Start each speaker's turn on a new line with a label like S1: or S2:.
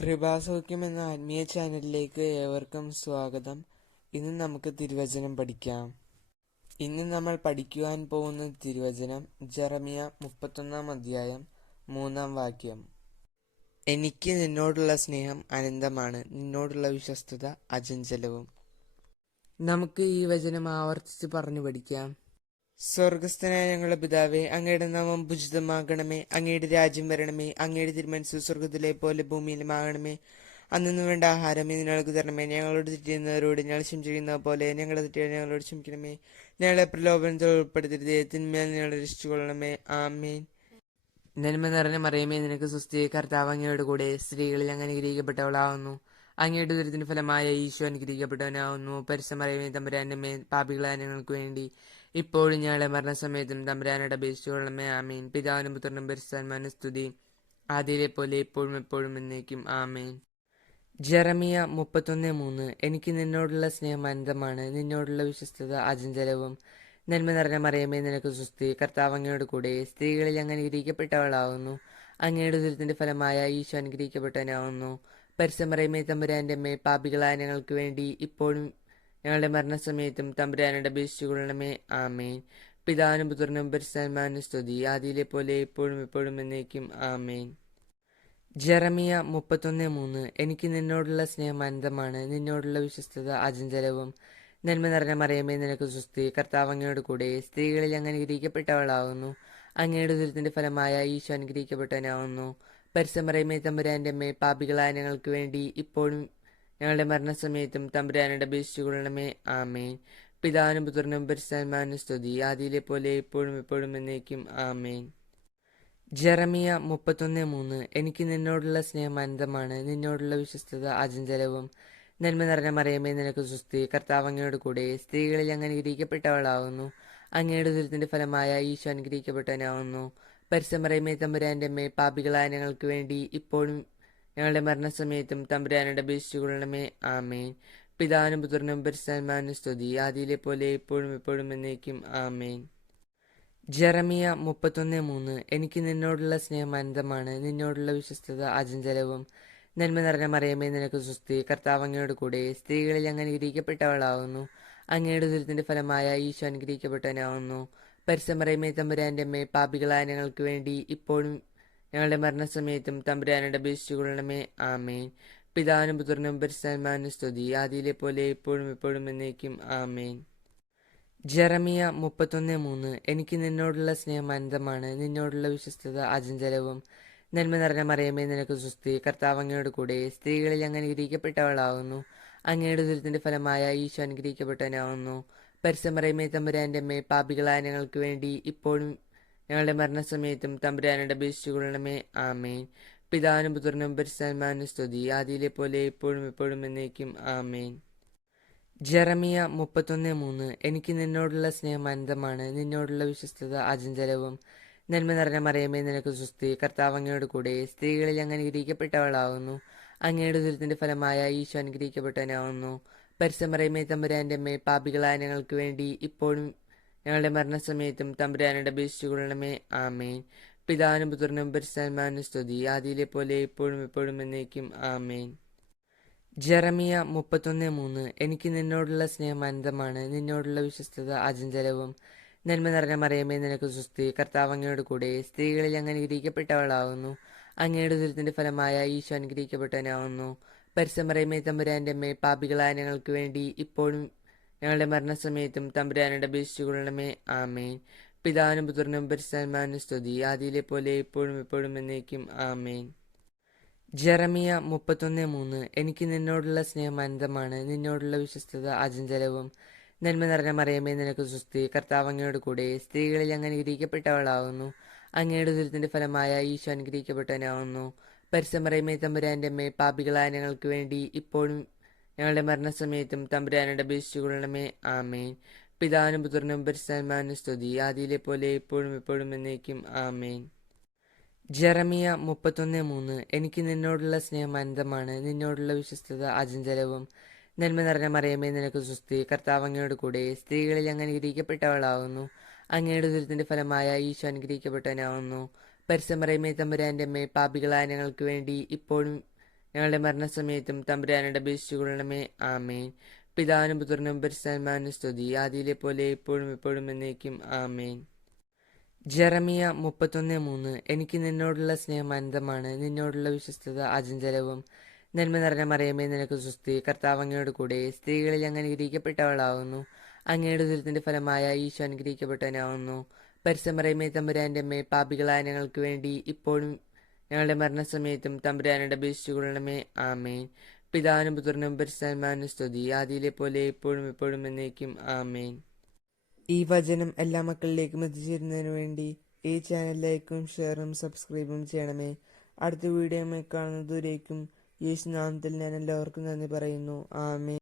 S1: കൃപാസൗഖ്യം എന്ന ആത്മീയ ചാനലിലേക്ക് ഏവർക്കും സ്വാഗതം. ഇന്ന് നമുക്ക് തിരുവചനം പഠിക്കാം. ഇന്ന് നമ്മൾ പഠിക്കുവാൻ പോകുന്ന തിരുവചനം ജറമിയ മുപ്പത്തൊന്നാം അധ്യായം മൂന്നാം വാക്യം. എനിക്ക് നിന്നോടുള്ള സ്നേഹം അനന്തമാണ് നിന്നോടുള്ള വിശ്വസ്തത അചഞ്ചലവും. നമുക്ക് ഈ വചനം ആവർത്തിച്ച് പറഞ്ഞു പഠിക്കാം. സ്വർഗസ്ഥനായ ഞങ്ങളുടെ പിതാവേ അങ്ങയുടെ നാമം ഭുജിതമാകണമേ. അങ്ങയുടെ രാജ്യം വരണമേ. അങ്ങയുടെ തിരുമനസ് സ്വർഗത്തിലെ പോലെ ഭൂമിയിലുമാകണമേ. അന്നു വേണ്ട ആഹാരം ഇന്ന് ഞങ്ങൾക്ക് തരണമേ. ഞങ്ങളോട് തെറ്റിയുന്നവരോട് ഞങ്ങൾ ക്ഷമിച്ചിരിക്കുന്ന പോലെ ഞങ്ങളുടെ തെറ്റുകൾ ഞങ്ങളോട് ക്ഷമിക്കണമേ. ഞങ്ങളെ പ്രലോഭനത്തിൽ ഉൾപ്പെടുത്തരുത്. തിന്മേൽ ഞങ്ങളെ രക്ഷിച്ചുകൊള്ളണമേ. ആമേൻ. നന്മ നിറഞ്ഞ മറിയമേ നിനക്ക് സുസ്ഥിയെ കർത്താവ് അങ്ങയുടെ കൂടെ സ്ത്രീകളിൽ അങ്ങ് അനുഗ്രഹിക്കപ്പെട്ടവളാവുന്നു. അങ്ങയുടെ ദുരിതത്തിന് ഫലമായ ഈശോ അനുഗ്രഹിക്കപ്പെട്ടവനാവുന്നു. പരിസമറിയമേ തമ്പുരാന്റെ മേൽ പാപികളെ ഞങ്ങൾക്ക് വേണ്ടി ഇപ്പോഴും ഞങ്ങളെ മരണസമയത്തും തമ്പുരാനോട് അപേക്ഷിച്ചുകൊള്ളമേ ആമീൻ. പിതാവിനും പുത്രനും പരിസ്ഥാൻ സ്തുതി. ആദ്യയിലെ പോലെ ഇപ്പോഴും എപ്പോഴും എന്നേക്കും ആമേൻ. ജെറമിയ മുപ്പത്തൊന്ന് മൂന്ന്. എനിക്ക് നിന്നോടുള്ള സ്നേഹം അനന്തമാണ്. നിന്നോടുള്ള വിശ്വസ്തത അചഞ്ചലവും നന്മ നിറഞ്ഞ മറിയമേ നിനക്ക് സുസ്തി കർത്താവ് അങ്ങയോട് കൂടെ സ്ത്രീകളിൽ അങ്ങ് അനുഗ്രഹിക്കപ്പെട്ടവളാവുന്നു അങ്ങയുടെ ദുരിതത്തിന്റെ ഫലമായ ഈശോ അനുഗ്രഹിക്കപ്പെട്ടവനാവുന്നു. പരിസമറിയമേ തമ്പുരാന്റെ അമ്മേ പാപികളായ ഞങ്ങൾക്ക് വേണ്ടി ഇപ്പോഴും ഞങ്ങളുടെ മരണസമയത്തും തമ്പുരാനുടെ അപേക്ഷിച്ചുകൊള്ളണമേ. ആമേൻ. പിതാവിനും പുത്രനും പരിസ്ഥാന്മാനും സ്തുതി. ആദിയിലെ പോലെ എപ്പോഴും എപ്പോഴും എന്നേക്കും. ആമേൻ. ജെറമിയ മുപ്പത്തൊന്ന് മൂന്ന്. എനിക്ക് നിന്നോടുള്ള സ്നേഹം അനന്തമാണ്. നിന്നോടുള്ള വിശ്വസ്തത അചഞ്ചലവും നന്മ നിറഞ്ഞ മറിയമേ നിനക്ക് സുസ്തി കർത്താവ് കൂടെ സ്ത്രീകളിൽ അങ്ങ് അനുഗ്രഹിക്കപ്പെട്ടവളാകുന്നു അങ്ങയുടെ ദുരിതത്തിന്റെ ഫലമായ ഈശോ അനുഗ്രഹിക്കപ്പെട്ടവനാവുന്നു. പരിസമറിയമേ തമ്പുരാന്റെ അമ്മേ പാപികളായ ഞങ്ങൾക്ക് വേണ്ടി ഇപ്പോഴും ഞങ്ങളുടെ മരണസമയത്തും തമ്പുരാനോട് അപേക്ഷിച്ചുകൊള്ളണമേ. ആമേൻ. പിതാവിനും പുത്രനും പരിസ്ഥാന്മാനും സ്തുതി. ആദിയിലെ പോലെ എപ്പോഴും എപ്പോഴും എന്നേക്കും. ആമേൻ. ജെറമിയ മുപ്പത്തൊന്ന് മൂന്ന്. എനിക്ക് നിന്നോടുള്ള സ്നേഹം അനന്തമാണ്. നിന്നോടുള്ള വിശ്വസ്തത അചഞ്ചലവും നന്മ നിറഞ്ഞ മറിയമേ നിനക്ക് സുസ്തി കർത്താവങ്ങയോട് കൂടെ സ്ത്രീകളിൽ അങ്ങ് അനുഗ്രഹിക്കപ്പെട്ടവളാവുന്നു അങ്ങയുടെ ദുരിതത്തിന്റെ ഫലമായ ഈശോ അനുഗ്രഹിക്കപ്പെട്ടവനാവുന്നു. പരിസമറിയമേ തമ്പുരാന്റെ അമ്മേ പാപികളായ ഞങ്ങൾക്ക് വേണ്ടി ഇപ്പോഴും ഞങ്ങളുടെ മരണസമയത്തും തമ്പുരാനുടെ അപേക്ഷിച്ചുകൊള്ളണമേ. ആമേൻ. പിതാവിനും പുത്രനും പരിസ്ഥാന്മാനും സ്തുതി. ആദിയിലെ പോലെ എപ്പോഴും എപ്പോഴും എന്നേക്കും. ആമേൻ. ജെറമിയ മുപ്പത്തൊന്ന് മൂന്ന്. എനിക്ക് നിന്നോടുള്ള സ്നേഹം അനന്തമാണ്. നിന്നോടുള്ള വിശ്വസ്തത അചഞ്ചലവും നന്മ നിറഞ്ഞ മറിയമേ നിനക്ക് സുസ്തി കർത്താവ് കൂടെ സ്ത്രീകളിൽ അങ്ങ് അനുഗ്രഹിക്കപ്പെട്ടവളാവുന്നു. അങ്ങയുടെ ദുരിതത്തിന്റെ ഫലമായ ഈശോ അനുഗ്രഹിക്കപ്പെട്ടവനാവുന്നു. പരിസമറിയമേ തമ്പുരാന്റെ അമ്മേ പാപികളായ ഞങ്ങൾക്ക് വേണ്ടി ഇപ്പോഴും ഞങ്ങളുടെ മരണസമയത്തും തമ്പുരാനുടെ അപേക്ഷിച്ചുകൊള്ളണമേ. ആമേൻ. പിതാവിനും പുത്രനും പരിസ്ഥാന്മാനും സ്തുതി. ആദിയിലെ പോലെ ഇപ്പോഴും എപ്പോഴും എന്നേക്കും. ആമേൻ. ജെറമിയ മുപ്പത്തൊന്ന് മൂന്ന്. എനിക്ക് നിന്നോടുള്ള സ്നേഹം അനന്തമാണ്. നിന്നോടുള്ള വിശ്വസ്തത അചഞ്ചലവും നന്മ നിറഞ്ഞ മറിയമേ നിനക്ക് സുസ്തി കർത്താവ് അങ്ങയോട് കൂടെ. സ്ത്രീകളിൽ അങ്ങ് അനുഗ്രഹിക്കപ്പെട്ടവളാകുന്നു അങ്ങയുടെ ദുരിതത്തിന്റെ ഫലമായ ഈശോ അനുഗ്രഹിക്കപ്പെട്ടവനാവുന്നു. പരിസമറിയമേ തമ്പുരാന്റെ അമ്മേ പാപികളായ ഞങ്ങൾക്ക് വേണ്ടി ഇപ്പോഴും ഞങ്ങളുടെ മരണസമയത്തും തമ്പുരാനോട് അപേക്ഷിച്ചുകൊള്ളണമേ. ആമേൻ. പിതാവിനും പുത്രനും പരിസ്ഥാന്മാനും സ്തുതി. ആദിയിലെ പോലെ ഇപ്പോഴും എപ്പോഴും എന്നേക്കും. ആമേൻ. ജെറമിയ മുപ്പത്തൊന്ന് മൂന്ന്. എനിക്ക് നിന്നോടുള്ള സ്നേഹം അനന്തമാണ്. നിന്നോടുള്ള വിശ്വസ്തത അചഞ്ചലവും നന്മ നിറഞ്ഞ മറിയമേ നിനക്ക് സുസ്തി കർത്താവ് അങ്ങയോട് കൂടെ. സ്ത്രീകളിൽ അങ്ങ് അനുഗ്രഹിക്കപ്പെട്ടവളാകുന്നു അങ്ങയുടെ ദുരിതത്തിന്റെ ഫലമായ ഈശോ അനുഗ്രഹിക്കപ്പെട്ടവനാവുന്നു. പരിസമറിയമേ തമ്പുരാന്റെ അമ്മേ പാപികളായ ഞങ്ങൾക്ക് വേണ്ടി ഇപ്പോഴും ഞങ്ങളുടെ മരണസമയത്തും തമ്പുരാനുടെ അപേക്ഷിച്ചുകൊള്ളണമേ. ആമേൻ. പിതാവിനും പുത്രനും പരിസ്ഥാന്മാനും സ്തുതി. ആദിയിലെ പോലെ ഇപ്പോഴും എപ്പോഴും എന്നേക്കും. ആമേൻ. ജെറമിയ മുപ്പത്തൊന്ന് മൂന്ന്. എനിക്ക് നിന്നോടുള്ള സ്നേഹം അനന്തമാണ്. നിന്നോടുള്ള വിശ്വസ്തത അചഞ്ചലവും നന്മ നിറഞ്ഞ മറിയമേ നിനക്ക് സുസ്തി കർത്താവ് അങ്ങയോട് കൂടെ. സ്ത്രീകളിൽ അങ്ങ് അനുഗ്രഹിക്കപ്പെട്ടവളാകുന്നു അങ്ങയുടെ ദുരിതത്തിന്റെ ഫലമായ ഈശോ അനുഗ്രഹിക്കപ്പെട്ടവനാവുന്നു. പരിസമറിയമേ തമ്പുരാന്റെ അമ്മേ പാപികളായ ഞങ്ങൾക്ക് വേണ്ടി ഇപ്പോഴും ഞങ്ങളുടെ മരണസമയത്തും തമ്പുരാനോട് അപേക്ഷിച്ചുകൊള്ളണമേ. ആമേൻ. പിതാവിനും പുത്രനും പരിസ്ഥാന്മാനും സ്തുതി. ആദിയിലെ പോലെ ഇപ്പോഴും എപ്പോഴും എന്നേക്കും. ആമേൻ. ജെറമിയ മുപ്പത്തൊന്ന് മൂന്ന്. എനിക്ക് നിന്നോടുള്ള സ്നേഹം അനന്തമാണ്. നിന്നോടുള്ള വിശ്വസ്തത അചഞ്ചലവും നന്മ നിറഞ്ഞ മറിയമേ നിനക്ക് സുസ്തി കർത്താവ് അങ്ങയോട് കൂടെ സ്ത്രീകളിൽ അങ്ങ് അനുഗ്രഹിക്കപ്പെട്ടവളാകുന്നു അങ്ങയുടെ ദുരിതത്തിന്റെ ഫലമായ ഈശോ അനുഗ്രഹിക്കപ്പെട്ടവനാവുന്നു. പരിസമറിയമേ തമ്പുരാന്റെ അമ്മേ പാപികളായ ഞങ്ങൾക്ക് വേണ്ടി ഇപ്പോഴും ഞങ്ങളുടെ മരണസമയത്തും തമ്പുരാനോട് അപേക്ഷിച്ചുകൊള്ളണമേ. ആമേൻ. പിതാവിനും പുത്രനും പരിസ്ഥാന്മാനും സ്തുതി. ആദിയിലെ പോലെ എപ്പോഴും എപ്പോഴും എന്നേക്കും. ആമേൻ. ജെറമിയ മുപ്പത്തൊന്ന് മൂന്ന്. എനിക്ക് നിന്നോടുള്ള സ്നേഹം അനന്തമാണ്. നിന്നോടുള്ള വിശ്വസ്തത അചഞ്ചലവും നന്മ നിറഞ്ഞ മറിയമേ നിനക്ക് സുസ്തി കർത്താവ് അങ്ങയോട് കൂടെ. സ്ത്രീകളിൽ അങ്ങ് അനുഗ്രഹിക്കപ്പെട്ടവളാകുന്നു അങ്ങയുടെ ദുരിതത്തിന്റെ ഫലമായ ഈശോ അനുഗ്രഹിക്കപ്പെട്ടവനാവുന്നു. പരിസമറിയമേ തമ്പുരാന്റെ അമ്മേ പാപികളായ ഞങ്ങൾക്ക് വേണ്ടി ഇപ്പോഴും ഞങ്ങളുടെ മരണസമയത്തും തമ്പുരാനുടെ അപേക്ഷിച്ചുകൊള്ളണമേ. ആമേൻ. പിതാവിനും പുത്രനും പരിസ്ഥാനമാനും സ്തുതി. ആദിയിലെ പോലെ എപ്പോഴും എപ്പോഴും എന്നേക്കും. ആമേൻ. ജെറമിയ മുപ്പത്തൊന്ന് മൂന്ന്. എനിക്ക് നിന്നോടുള്ള സ്നേഹം അനന്തമാണ്. നിന്നോടുള്ള വിശ്വസ്തത അചഞ്ചലവും നന്മ നിറഞ്ഞ മറിയമേ നിനക്ക് സുസ്തി കർത്താവ് അങ്ങയോട് കൂടെ സ്ത്രീകളിൽ അങ്ങ് അനുഗ്രഹിക്കപ്പെട്ടവളാവുന്നു അങ്ങയുടെ ദുരിതത്തിന്റെ ഫലമായ ഈശോ അനുഗ്രഹിക്കപ്പെട്ടവനാവുന്നു. പരിസമറിയമേ തമ്പുരാന്റെ അമ്മേ പാപികളായ ഞങ്ങൾക്ക് വേണ്ടി ഇപ്പോഴും ഞങ്ങളുടെ മരണസമയത്തും തമ്പുരാനുടെ അപേക്ഷിച്ചുകൊള്ളണമേ. ആമേൻ. പിതാവിനും പുത്രനും പരിസ്ഥാനമാനും സ്തുതി. ആദിയിലെ പോലെ എപ്പോഴും എപ്പോഴും എന്നേക്കും. ആമേൻ. ഈ വചനം എല്ലാ മക്കളിലേക്കും എത്തിച്ചേരുന്നതിന് വേണ്ടി ഈ ചാനൽ ലൈക്കും ഷെയറും സബ്സ്ക്രൈബും ചെയ്യണമേ. അടുത്ത വീഡിയോ കാണുന്നതുവരേക്കും യേശുനാമത്തിൽ ഞാൻ എല്ലാവർക്കും നന്ദി പറയുന്നു. ആമേ